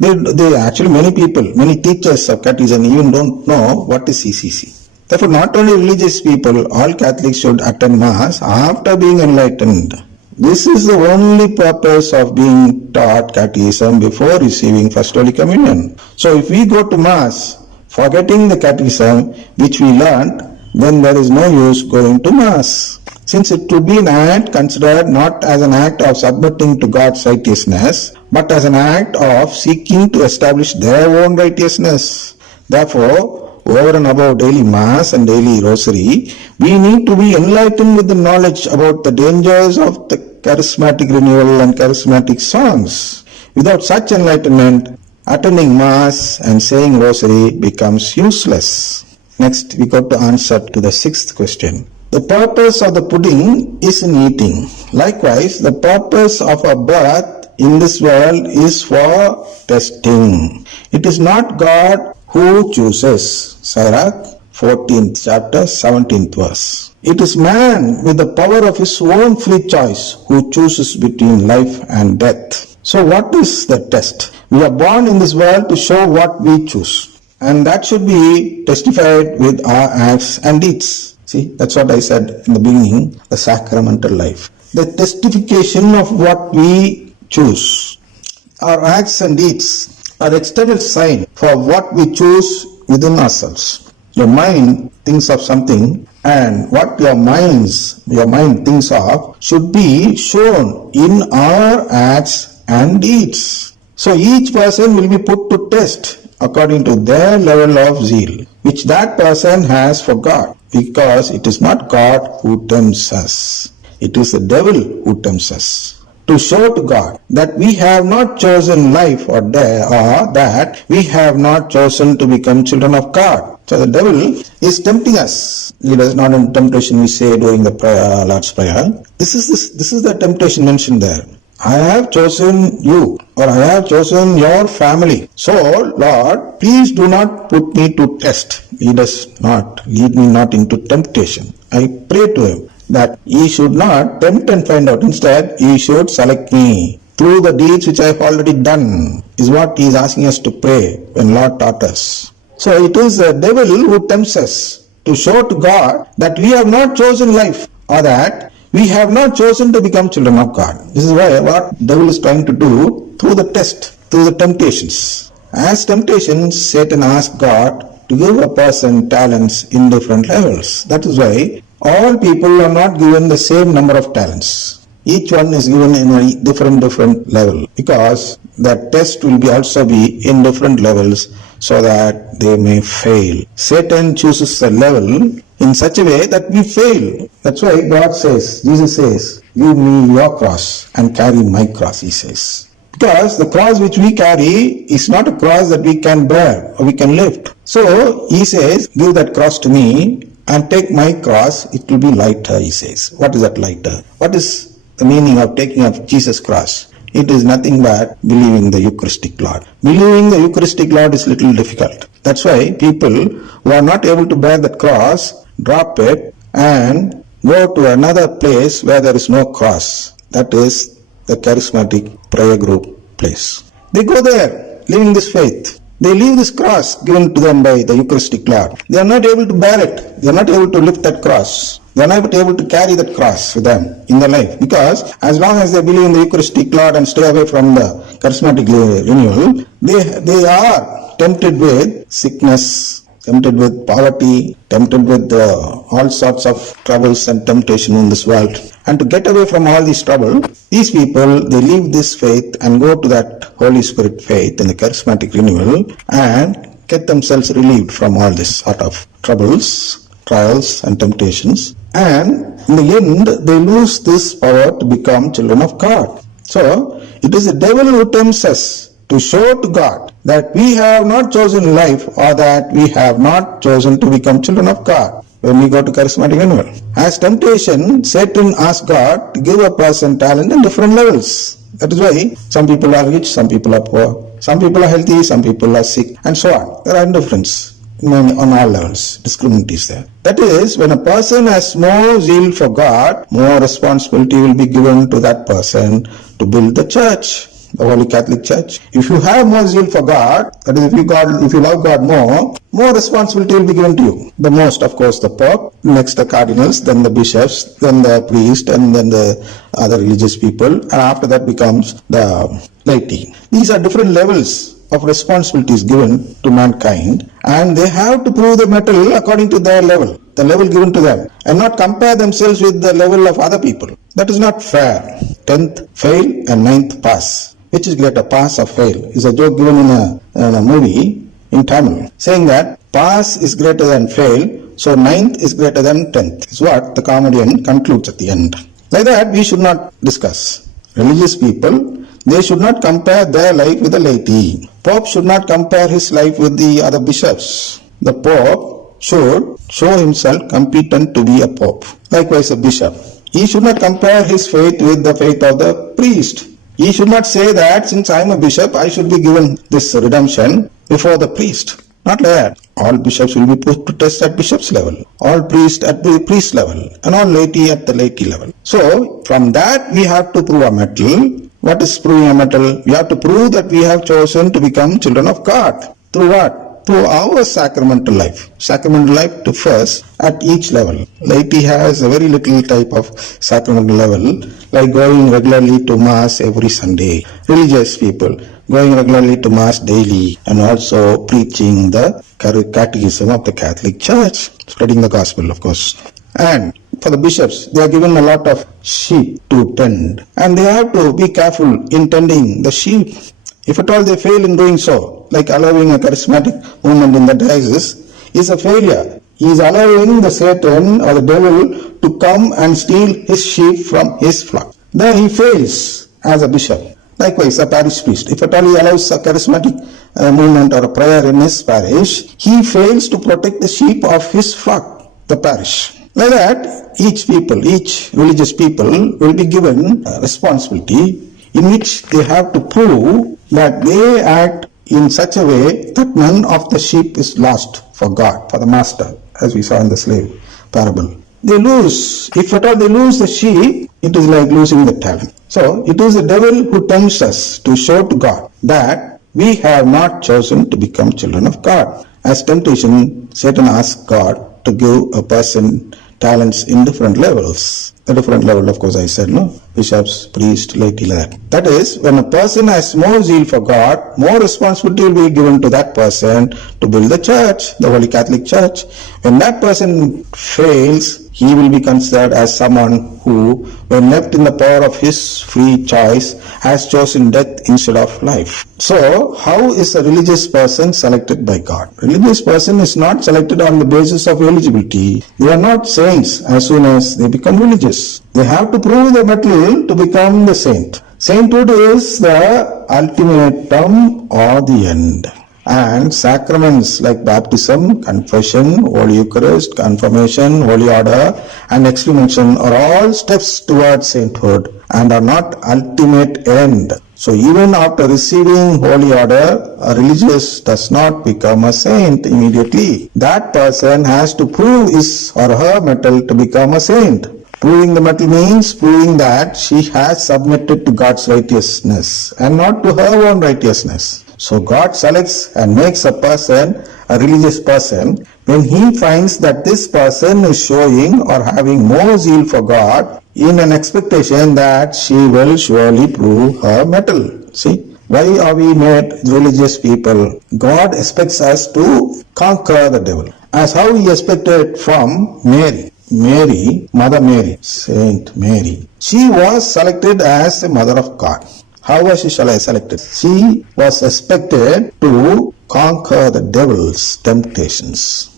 They actually, many people, many teachers of catechism even don't know what is CCC. Therefore, not only religious people, all Catholics should attend Mass after being enlightened. This is the only purpose of being taught catechism before receiving First Holy Communion. So if we go to Mass forgetting the catechism which we learned, then there is no use going to Mass. Since it would be an act considered not as an act of submitting to God's righteousness, but as an act of seeking to establish their own righteousness. Therefore, over and above daily Mass and daily rosary, we need to be enlightened with the knowledge about the dangers of the charismatic renewal and charismatic songs. Without such enlightenment, attending Mass and saying rosary becomes useless. Next, we got to answer to the sixth question. The purpose of the pudding is in eating. Likewise, the purpose of our birth in this world is for testing. It is not God who chooses. Sirach, 14th chapter, 17th verse. It is man with the power of his own free choice who chooses between life and death. So what is the test? We are born in this world to show what we choose. And that should be testified with our acts and deeds. See, that's what I said in the beginning, the sacramental life. The testification of what we choose. Our acts and deeds are external sign for what we choose within ourselves. Your mind thinks of something, and what your mind thinks of should be shown in our acts and deeds. So each person will be put to test according to their level of zeal, which that person has for God, because it is not God who tempts us. It is the devil who tempts us. To show to God that we have not chosen life or death, or that we have not chosen to become children of God. So the devil is tempting us. It is not in temptation we say during the prayer, Lord's Prayer. This is the temptation mentioned there. I have chosen you, or I have chosen your family. So, Lord, please do not put me to test. Lead me not into temptation. I pray to him that he should not tempt and find out. Instead, he should select me through the deeds which I have already done, is what he is asking us to pray when Lord taught us. So it is the devil who tempts us to show to God that we have not chosen life, or that we have not chosen to become children of God. This is what the devil is trying to do through the test, through the temptations. As temptations, Satan asks God to give a person talents in different levels. That is why all people are not given the same number of talents. Each one is given in a different level, because the test will also be in different levels so that they may fail. Satan chooses a level in such a way that we fail. That's why Jesus says, give me your cross and carry my cross, he says. Because the cross which we carry is not a cross that we can bear or we can lift. So he says, give that cross to me and take my cross, it will be lighter, he says. What is that lighter? What is the meaning of taking up Jesus' cross? It is nothing but believing the Eucharistic Lord. Believing the Eucharistic Lord is little difficult. That's why people who are not able to bear that cross drop it and go to another place where there is no cross. That is the charismatic prayer group place. They go there, living this faith. They leave this cross given to them by the Eucharistic Lord. They are not able to bear it. They are not able to lift that cross. They are not able to carry that cross with them in their life. Because as long as they believe in the Eucharistic Lord and stay away from the charismatic renewal, they are tempted with sickness, tempted with poverty, tempted with all sorts of troubles and temptation in this world. And to get away from all these trouble, these people, they leave this faith and go to that Holy Spirit faith in the charismatic renewal and get themselves relieved from all this sort of troubles, trials and temptations. And in the end, they lose this power to become children of God. So, it is the devil who tempts us to show to God that we have not chosen life, or that we have not chosen to become children of God when we go to charismatic renewal. As temptation, Satan asks God to give a person talent in different levels. That is why some people are rich, some people are poor, some people are healthy, some people are sick, and so on. There are indifference on all levels. Discrimination is there. That is, when a person has more zeal for God, more responsibility will be given to that person to build the church. the Holy Catholic Church. If you have more zeal for God, that is, if you love God more responsibility will be given to you. The most, of course, the Pope, next the cardinals, then the bishops, then the priest, and then the other religious people, and after that becomes the laity. These are different levels of responsibilities given to mankind, and they have to prove the metal according to their level, the level given to them, and not compare themselves with the level of other people. That is not fair. 10th fail and 9th pass. Which is greater, pass or fail? Is a joke given in a movie in Tamil, saying that pass is greater than fail, so 9th is greater than 10th, is what the comedian concludes at the end. Like that, we should not discuss. Religious people, they should not compare their life with the laity. Pope should not compare his life with the other bishops. The Pope should show himself competent to be a Pope. Likewise, a bishop. He should not compare his faith with the faith of the priest. He should not say that since I am a bishop, I should be given this redemption before the priest. Not like that. All bishops will be put to test at bishop's level, all priests at the priest level, and all laity at the laity level. So, from that we have to prove a metal. What is proving a metal? We have to prove that we have chosen to become children of God. Through what? Through our sacramental life. Sacramental life differs at each level. Laity has a very little type of sacramental level, like going regularly to Mass every Sunday. Religious people going regularly to Mass daily, and also preaching the catechism of the Catholic Church, spreading the gospel, of course. And for the bishops, they are given a lot of sheep to tend, and they have to be careful in tending the sheep. If at all they fail in doing so, like allowing a charismatic movement in the diocese, is a failure. He is allowing the Satan or the devil to come and steal his sheep from his flock. There he fails as a bishop. Likewise, a parish priest, if at all he allows a charismatic movement or a prayer in his parish, he fails to protect the sheep of his flock, the parish. Like that, each religious people will be given a responsibility in which they have to prove that they act in such a way that none of the sheep is lost for God, for the master, as we saw in the slave parable. They lose, if at all they lose the sheep, it is like losing the talent. So, it is the devil who tempts us to show to God that we have not chosen to become children of God. As temptation, Satan asks God to give a person talents in different levels. The different level, of course, I said, bishops, priest, laity, like that. That is, when a person has more zeal for God, more responsibility will be given to that person to build the church, the Holy Catholic Church. When that person fails, he will be considered as someone who, when left in the power of his free choice, has chosen death instead of life. So, how is a religious person selected by God? A religious person is not selected on the basis of eligibility. They are not saints as soon as they become religious. They have to prove the metal to become the saint. Sainthood is the ultimatum or the end. And sacraments like baptism, confession, Holy Eucharist, confirmation, Holy Order, and excommunication are all steps towards sainthood and are not ultimate end. So even after receiving Holy Order, a religious does not become a saint immediately. That person has to prove his or her metal to become a saint. Proving the metal means proving that she has submitted to God's righteousness and not to her own righteousness. So God selects and makes a person a religious person when he finds that this person is showing or having more zeal for God in an expectation that she will surely prove her metal. See, why are we made religious people? God expects us to conquer the devil. As how he expected from Mary. Mother Mary, Saint Mary. She was selected as the mother of God. How was she selected? She was expected to conquer the devil's temptations.